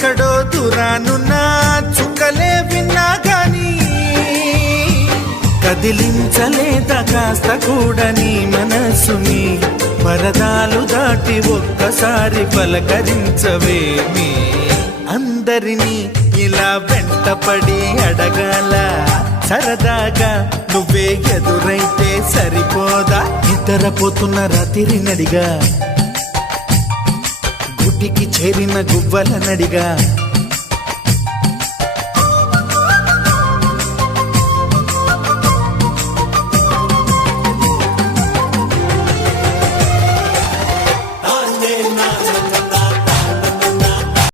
ఎక్కడో దూరానున్నా చుక్కలే విన్నా గాని కదిలించలేదా కాస్త కూడా నీ మనసుని పరదాలు దాటి ఒక్కసారి పలకరించవేమి అందరినీ ఇలా వెంటపడి అడగాల సరదాగా నువ్వే ఎదురైతే సరిపోదా నిద్రపోతున్న రాత్రి నడిగా గుడ్డికి చేరిన గువ్వల నడిగా